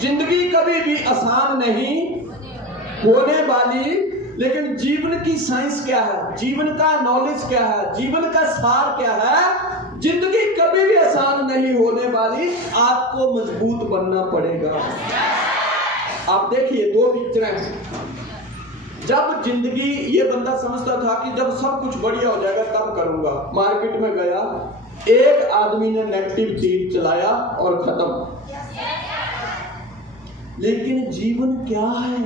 जिंदगी कभी भी आसान नहीं होने वाली, लेकिन जीवन की साइंस क्या है, जीवन का नॉलेज क्या है, जीवन का सार क्या है, जिंदगी कभी भी आसान नहीं होने वाली, आपको मजबूत बनना पड़ेगा। आप देखिए 2 पिक्चरें हैं। जब जिंदगी, ये बंदा समझता था कि जब सब कुछ बढ़िया हो जाएगा तब करूंगा, मार्केट में गया, एक आदमी ने नेगेटिव चीज चलाया और खत्म। लेकिन जीवन क्या है,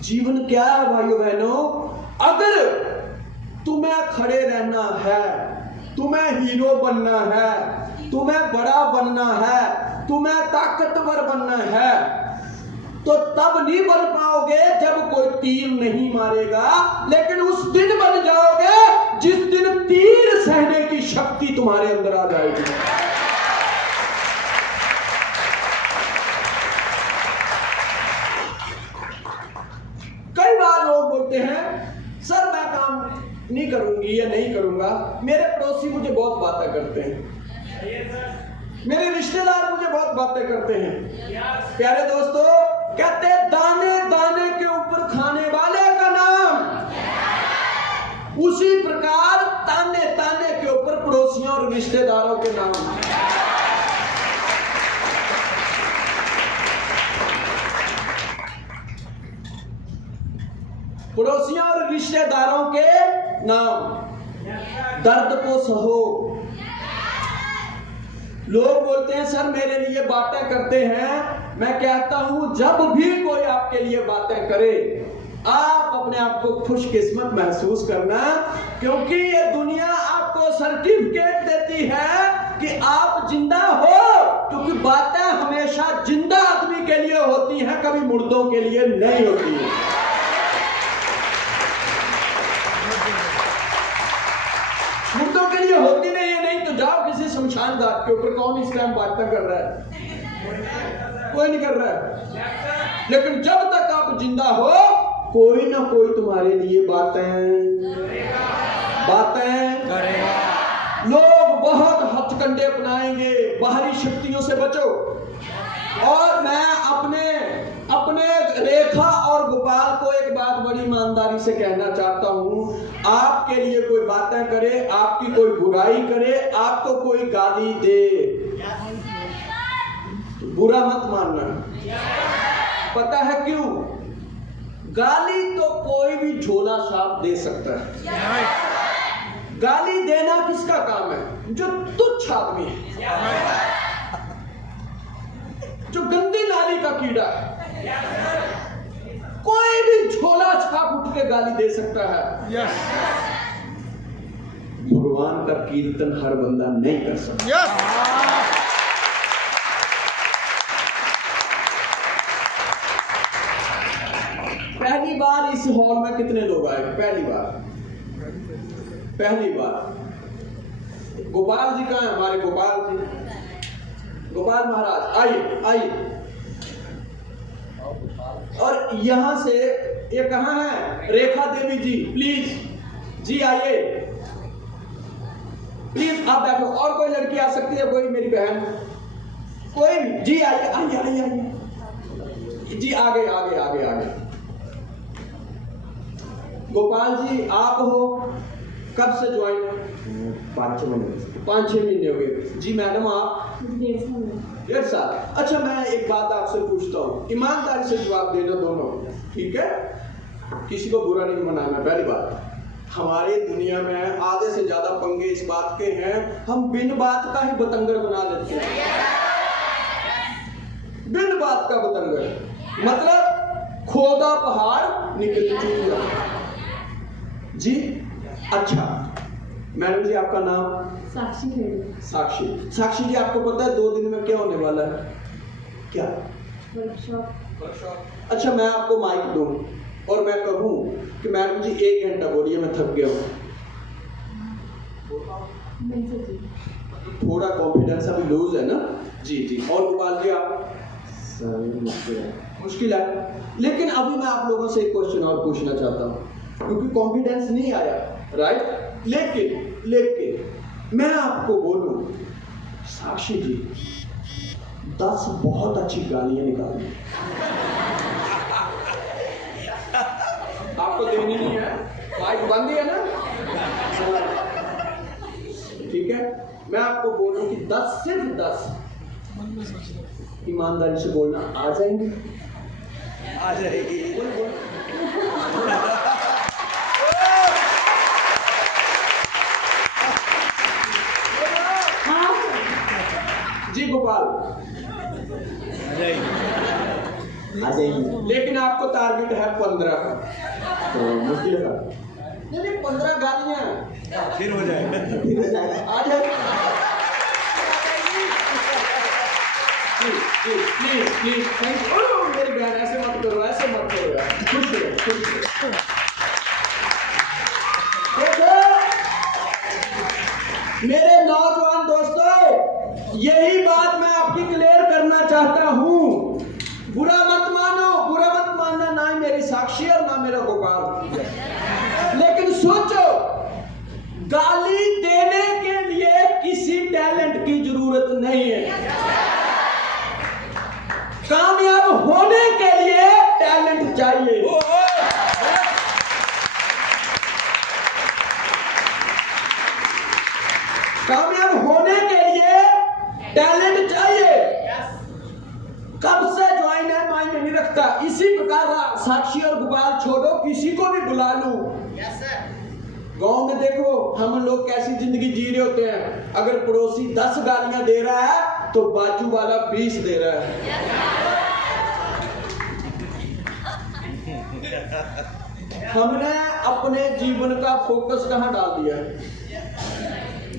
जीवन क्या है भाइयों बहनों? अगर तुम्हें खड़े रहना है, तुम्हें हीरो बनना है, तुम्हें बड़ा बनना है, तुम्हें ताकतवर बनना है, तो तब नहीं बन पाओगे जब कोई तीर नहीं मारेगा, लेकिन उस दिन बन जाओगे जिस दिन तीर सहने की शक्ति तुम्हारे अंदर आ जाएगी। कई बार लोग बोलते हैं सर मैं काम नहीं करूंगी या नहीं करूंगा, मेरे पड़ोसी मुझे बहुत बातें करते हैं, मेरे रिश्तेदार मुझे बहुत बातें करते हैं। प्यारे दोस्तों, कहते दाने दाने के ऊपर खाने वाले का नाम, उसी प्रकार ताने ताने के ऊपर पड़ोसियों और रिश्तेदारों के नाम। पड़ोसियों और रिश्तेदारों के नाम। दर्द को सहो। लोग बोलते हैं सर मेरे लिए बातें करते हैं, मैं कहता हूं जब भी कोई आपके लिए बातें करे, आप अपने आप को खुशकिस्मत महसूस करना, क्योंकि ये दुनिया आपको सर्टिफिकेट देती है कि आप जिंदा हो, क्योंकि बातें हमेशा जिंदा आदमी के लिए होती हैं, कभी मुर्दों के लिए नहीं होती है। मुर्दों के लिए होती नहीं है, नहीं तो जाओ किसी शमशान घाट के ऊपर, कौन इस टाइम बातें कर रहा है? कोई नहीं कर रहा है। लेकिन जब तक आप जिंदा हो, कोई ना कोई तुम्हारे लिए बातें करेगा। लोग बहुत हथकंडे अपनाएंगे, बाहरी शक्तियों से बचो। और मैं अपने रेखा और गोपाल को एक बात बड़ी ईमानदारी से कहना चाहता हूं, आपके लिए कोई बातें करे, आपकी कोई बुराई करे, आपको कोई गाली दे, तो बुरा मत मानना। पता है क्यों? गाली तो कोई भी झोला छाप दे सकता है। गाली देना किसका काम है? जो तुच्छ आदमी है, जो गंदी नाली का कीड़ा है। कोई भी झोला छाप उठ के गाली दे सकता है। भगवान का कीर्तन हर बंदा नहीं कर सकता। पहली बार इस हॉल में कितने लोग आए? पहली बार। गोपाल जी कहाँ है? हमारे गोपाल जी, गोपाल महाराज आइए। और यहां से ये कहां है? रेखा देवी जी, प्लीज जी आइए, प्लीज आप बैठो। और कोई लड़की आ सकती है? कोई मेरी बहन, कोई भी जी आइए जी, आगे। गोपाल जी आप हो, कब से ज्वाइन? 5-6 महीने हो गए जी। मैडम आप? 1.5 साल। अच्छा, मैं एक बात आपसे पूछता हूँ, ईमानदारी से जवाब देना दोनों, ठीक है? किसी को बुरा नहीं मनाना। पहली बात, हमारे दुनिया में आधे से ज्यादा पंगे इस बात के हैं, हम बिन बात का ही बतंगर बना देते हैं। बिन बात का बतंगर मतलब खोदा पहाड़ निकल चुका जी। अच्छा मैडम जी, आपका नाम? साक्षी जी, आपको पता है 2 दिन में क्या होने वाला है? क्या? वर्कशॉप। अच्छा, मैं आपको माइक दूं और मैं कहूं कि मैडम जी 1 घंटा बोलिए, मैं थक गया हूं। थोड़ा कॉन्फिडेंस अभी लूज है ना जी। और गोपाल जी आप? मुश्किल है, लेकिन अभी मैं आप लोगों से एक क्वेश्चन और पूछना चाहता हूं, क्योंकि कॉन्फिडेंस नहीं आया, राइट? लेकिन मैं आपको बोलूं, साक्षी जी 10 बहुत अच्छी गालियां निकाली। आपको देनी नहीं है, माइक बंद है ना, ठीक है। मैं आपको बोल रहा हूं कि 10 सिर्फ 10 ईमानदारी से बोलना आ जाएंगे, आ जाएगी। जी गोपाल आ जाएगी, लेकिन आपको टारगेट है 15 का, तो मुश्किल है। नहीं 15 गालियां फिर हो जाएगा, फिर हो जाएगा, आ जाएगी। Please please thank you. मेरी बहन ऐसे मत करो, ऐसे मत करो यार, खुश रहो, खुश रहो। मेरे नौजवान दोस्तों, यही बात मैं आपकी क्लियर करना चाहता हूं। बुरा मत मानो, बुरा मत मानना, ना ही मेरी साक्षी और ना मेरा गोपाल। लेकिन सोचो, गाली देने के लिए किसी टैलेंट की जरूरत नहीं है, कामयाब होने के लिए टैलेंट चाहिए। कामयाब होने के लिए टैलेंट चाहिए। कब से ज्वाइन है मायने नहीं रखता। इसी प्रकार साक्षी और गोपाल छोड़ो, किसी को भी बुला लूं। गांव में देखो हम लोग कैसी जिंदगी जी रहे होते हैं। अगर पड़ोसी 10 गालियां दे रहा है तो बाजू वाला 20 दे रहा है। हमने अपने जीवन का फोकस कहां डाल दिया है।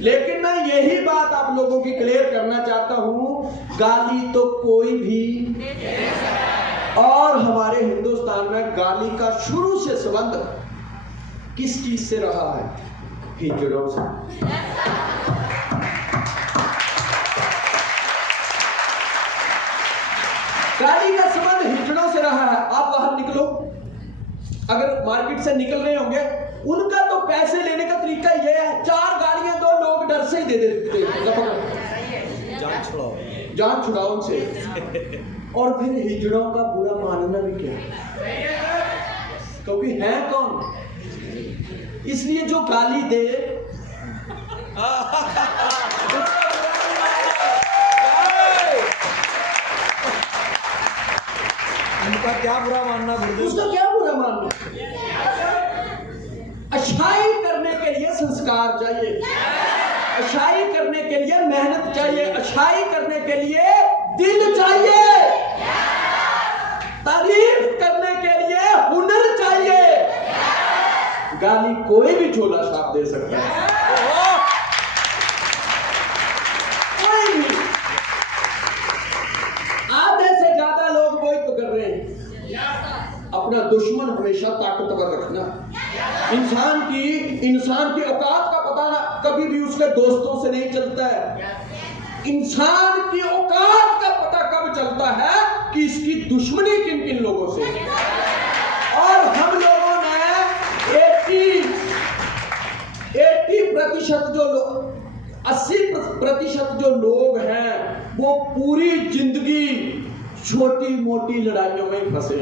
लेकिन मैं यही बात आप लोगों की क्लियर करना चाहता हूं, गाली तो कोई भी, और हमारे हिंदुस्तान में गाली का शुरू से संबंध किस चीज से रहा है? हिजड़ों से। गाली का संबंध हिजड़ों से रहा है। आप बाहर निकलो, अगर मार्केट से निकल रहे होंगे, उनका तो पैसे लेने का तरीका ये है, 4 गालियां दो, लोग डर से ही दे देते हैं, जान छुड़ाओ उनसे। और फिर हिजड़ों का बुरा मानना भी क्या है, क्योंकि है कौन? इसलिए जो गाली दे उनका क्या बुरा मानना, उसका क्या बुरा मानना? अच्छाई करने के लिए संस्कार चाहिए, अच्छाई करने के लिए मेहनत चाहिए, अच्छाई करने के लिए दिल चाहिए, तारीफ करने के लिए हुनर चाहिए। गाली कोई भी झोला छाप दे सकता है, कोई भी। आधे से ज्यादा लोग वही तो कर रहे हैं। अपना दुश्मन हमेशा ताकतवर रखना। इंसान की औकात का पता कभी भी उसके दोस्तों से नहीं चलता है। इंसान की औकात का पता कब चलता है कि इसकी दुश्मनी किन किन लोगों से। और हम लोगों ने 80% जो लोग, 80% जो लोग हैं, वो पूरी जिंदगी छोटी मोटी लड़ाइयों में फंसे।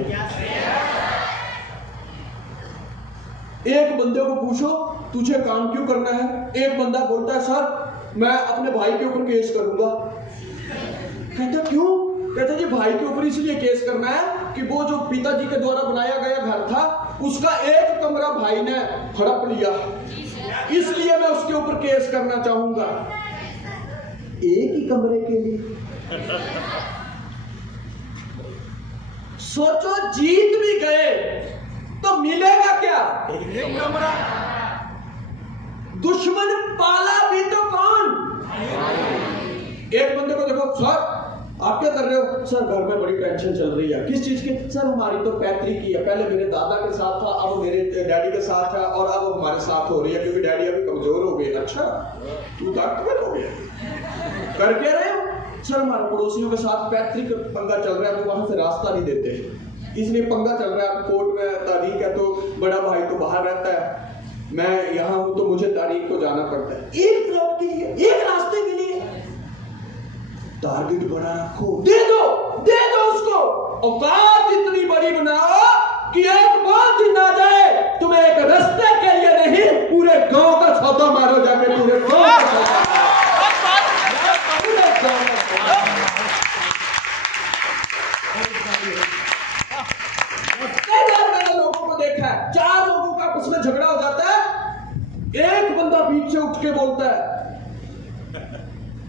एक बंदे को पूछो तुझे काम क्यों करना है, एक बंदा बोलता है सर मैं अपने भाई के ऊपर केस करूंगा। कहता क्यों? कहता जी भाई के ऊपर इसलिए केस करना है कि वो जो पिताजी के द्वारा बनाया गया घर था, उसका एक कमरा भाई ने हड़प लिया, इसलिए मैं उसके ऊपर केस करना चाहूंगा। एक ही कमरे के लिए सोचो, जीत भी गए तो मिलेगा क्या? एक कमरा। दुश्मन पाला भी तो कौन? एक बंदे को देखो, सर आप क्या कर रहे हो? सर घर में बड़ी टेंशन चल रही है। किस चीज की? सर हमारी तो पैतृक की है, पहले मेरे दादा के साथ था, अब मेरे डैडी के साथ है, और अब हमारे साथ हो रही है क्योंकि डैडी अभी कमजोर हो गए। अच्छा तू ताकतवर हो गया, कर क्या रहे हो? सर हमारे पड़ोसियों के साथ पैतृक पंगा चल रहा है, तो वहां से रास्ता नहीं देते, इसलिए पंगा चल रहा है। कोर्ट में तारीख है तो बड़ा भाई तो बाहर रहता है, मैं यहाँ हूं तो मुझे तारीख को जाना पड़ता है। एक प्लॉट के लिए, एक रास्ते के लिए। टारगेट बड़ा रखो, दे दो उसको। औकात इतनी बड़ी बनाओ कि एक बात दिन आ जाए तुम्हें एक रास्ते के लिए नहीं, पूरे गांव का सौदा मारो जाके, पूरे गांव का सौदा। कई बार मैंने लोगों को देखा है, 4 लोगों का आपस में झगड़ा हो जाता है, एक बंदा बीच से उठ के बोलता है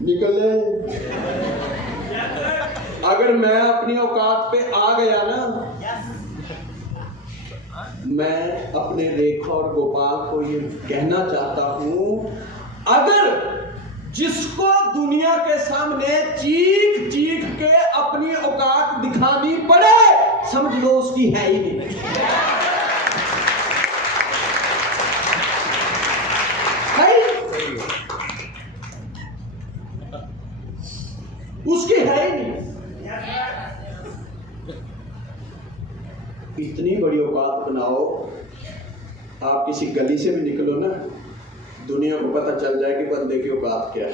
निकल ले। अगर मैं अपनी औकात पे आ गया ना, मैं अपने रेखा और गोपाल को ये कहना चाहता हूं, अगर जिसको दुनिया के सामने चीख चीख के अपनी औकात दिखानी पड़े, समझ लो उसकी है ही नहीं, उसकी है ही नहीं। इतनी बड़ी औकात बनाओ, आप किसी गली से भी निकलो ना, दुनिया को पता चल जाए कि बंदे की औकात क्या है।